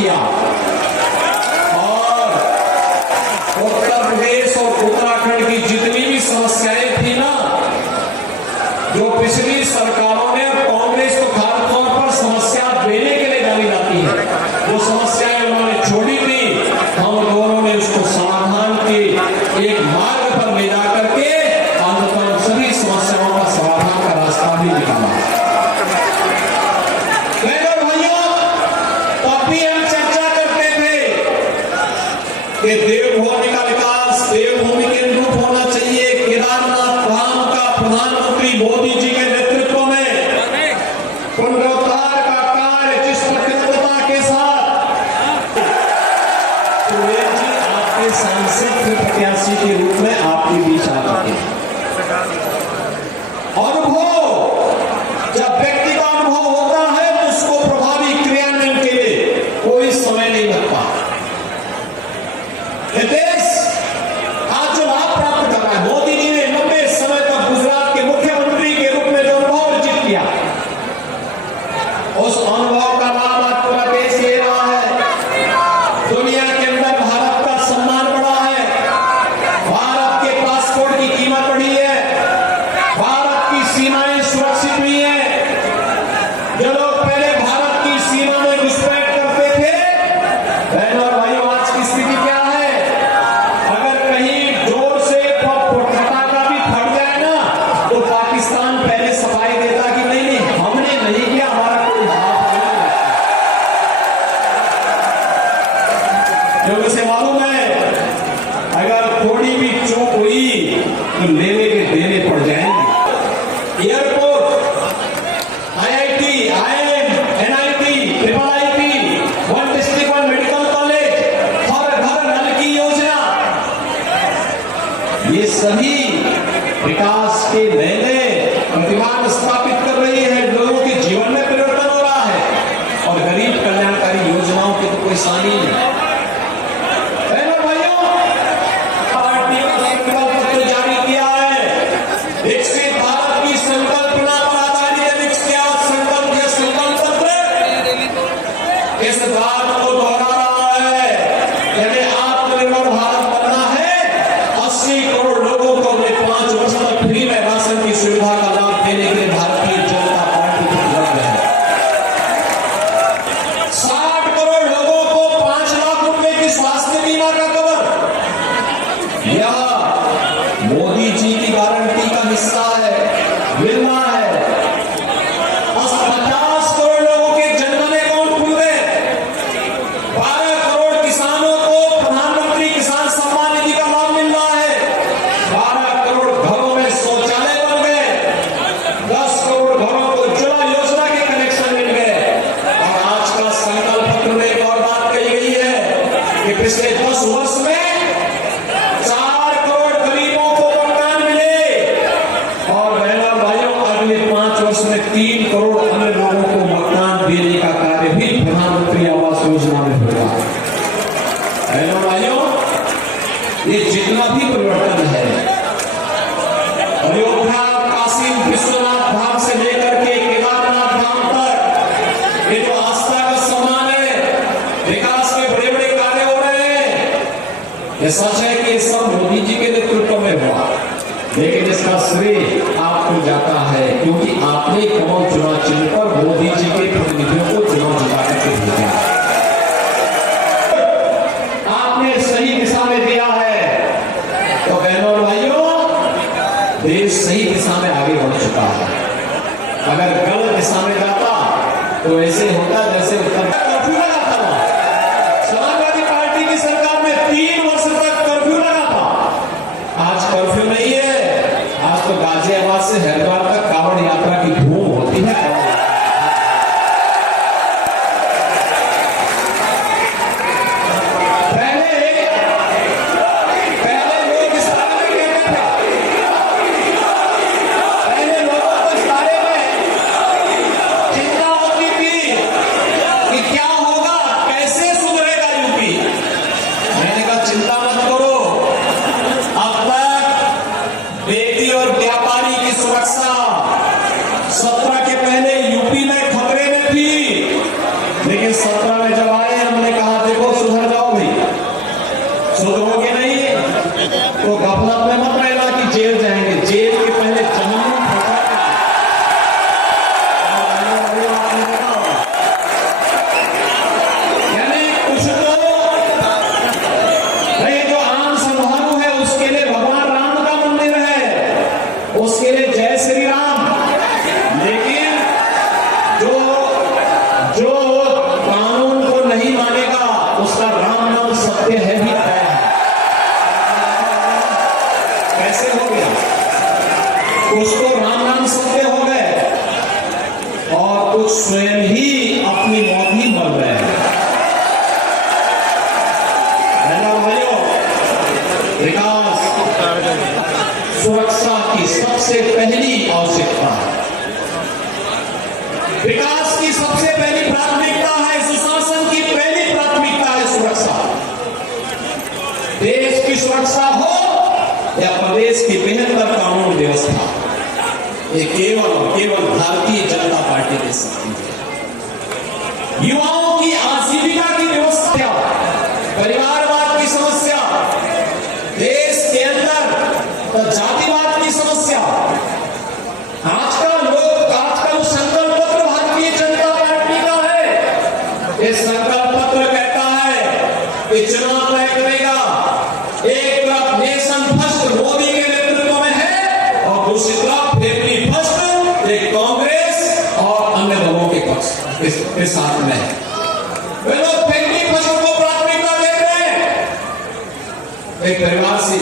किया और उत्तर प्रदेश और उत्तराखंड की जितनी भी समस्याएं थी ना, जो पिछली सरकारों ने कांग्रेस को खासतौर पर समस्या देने के लिए डाली जाती है, वो समस्याएं उन्होंने छोड़ी थी। हम दोनों ने उसको समाधान के एक मार्ग पर ले जा करके अंततः सभी समस्याओं का समाधान का रास्ता भी निकाला। भाइयों, तब भी हम चर्चा करते थे कि देवभूमि का विकास देवभूमि के अनुरूप होना चाहिए। केदारनाथ धाम का प्रधानमंत्री मोदी जी के नेतृत्व में पुनरुद्धार का कार्य जिस प्रतिबद्धता के साथ जी आपके सांसद प्रत्याशी के रूप में आपके बीच आ चुके हैं। अनुभव, जब व्यक्ति का अनुभव होता है तो उसको प्रभावी क्रियान्वयन के लिए कोई समय नहीं लगता। देश आज जो लाभ प्राप्त कर रहा है, मोदी जी ने लंबे समय तक गुजरात के मुख्यमंत्री के रूप में जो अनुभव अर्जित किया, उस अनुभव का लाभ आज पूरा देश ले रहा है। दुनिया के अंदर भारत का सम्मान बढ़ा है, भारत के पासपोर्ट की कीमत बढ़ी है, भारत की सीमाएं सुरक्षित हुई है। जो लोग पहले भारत की सीमा में घुसपैठ करते थे, बहनों और भाइयों, आज की स्थिति क्या है? अगर कहीं जोर से पटाखा भी फट जाए ना, तो पाकिस्तान पहले सफाई देता कि नहीं नहीं हमने नहीं किया, हमारा कोई हाथ नहीं। जो उसे मालूम है अगर थोड़ी भी चूक हुई तो लेने के देने पड़ जाएंगे। Airport, IIT, IIM, NIT, IIIT, one district one medical college, हर घर नल की योजना, ये सभी विकास के नए नए प्रतिमान स्थापित कर रही है। लोगों के जीवन में परिवर्तन हो रहा है और गरीब कल्याणकारी योजनाओं की तो कोई सानी नहीं। बहनों भाइयों, पार्टी का संकल्प पत्र जारी किया है। विकसित भारत की संकल्पना पर आधारित विकसित संकल्प या संकल्प पत्र इस बात को दोहरा रहा है कि हमें आत्मनिर्भर भारत बनना है। 80 करोड़ लोगों को अपने 5 वर्ष तक फ्री में राशन की सुविधा का लाभ देने के लिए भारतीय जनता पार्टी प्रतिबद्ध है। 60 करोड़ लोगों को 5 लाख रुपए की स्वास्थ्य बीमा का कवर, यह मोदी जी की गारंटी का हिस्सा है, मिलना है। 50 करोड़ लोगों के जनधन अकाउंट खुल गए। 12 करोड़ किसानों को प्रधानमंत्री किसान सम्मान निधि का लाभ मिल रहा है। 12 करोड़ घरों में शौचालय बन गए। 10 करोड़ घरों को उज्ज्वला योजना के कनेक्शन मिल गए। और आज का संकल्प पत्र में एक और बात कही गई है कि पिछले 10 वर्ष में 4 करोड़ गरीबों को मकान मिले और बहनों भाइयों अगले 5 वर्ष में 3 करोड़ अन्य लोगों को मकान देने का कार्य भी प्रधानमंत्री आवास योजना में होगा। बहनों भाइयों, ये जितना भी परिवर्तन है, अयोध्या, काशी विश्वनाथ धाम से लेकर के केदारनाथ धाम तक, ये जो आस्था का सम्मान है, विकास के बड़े बड़े कार्य हो रहे हैं। ये सच है कि ये सब मोदी जी के नेतृत्व में हुआ, लेकिन इसका श्रेय आपको जाता है क्योंकि आपने कमल चुनाव चिन्ह पर मोदी जी के प्रतिनिधियों को चुनाव जिता करके भेजा। आपने सही दिशा में दिया है। तो बहनों और भाइयों, देश सही दिशा में आगे बढ़ चुका है। अगर गलत दिशा में जाता तो ऐसे होता जैसे कर्फ्यू लगा था। समाजवादी पार्टी की सरकार में 3 वर्ष तक कर्फ्यू लगा था। आज कर्फ्यू नहीं है। आज तो गाजियाबाद से हरिद्वार तक कांवड़ यात्रा की धूम होती है। पहले लोगों को इस बारे में चिंता होती थी सुरक्षा की सबसे पहली आवश्यकता है, विकास की सबसे पहली प्राथमिकता है, सुशासन की पहली प्राथमिकता है सुरक्षा। देश की सुरक्षा हो या प्रदेश की बेहतर कानून व्यवस्था, ये केवल भारतीय जनता पार्टी दे सकती है। युवाओं की आजीविका की व्यवस्था, परिवारवाद की समस्या, देश के अंदर जातिवाद की समस्या, आजकल संकल्प पत्र भारतीय जनता पार्टी का है। ये संकल्प पत्र कहता है कि चुनाव तय करेगा, एक तरफ नेशन फर्स्ट मोदी के नेतृत्व में है और दूसरी तरफ फैमिली फर्स्ट एक कांग्रेस और अन्य दलों के पक्ष के साथ में है। वे लोग फैमिली फर्स्ट को प्राथमिकता देते हैं। एक परिवार से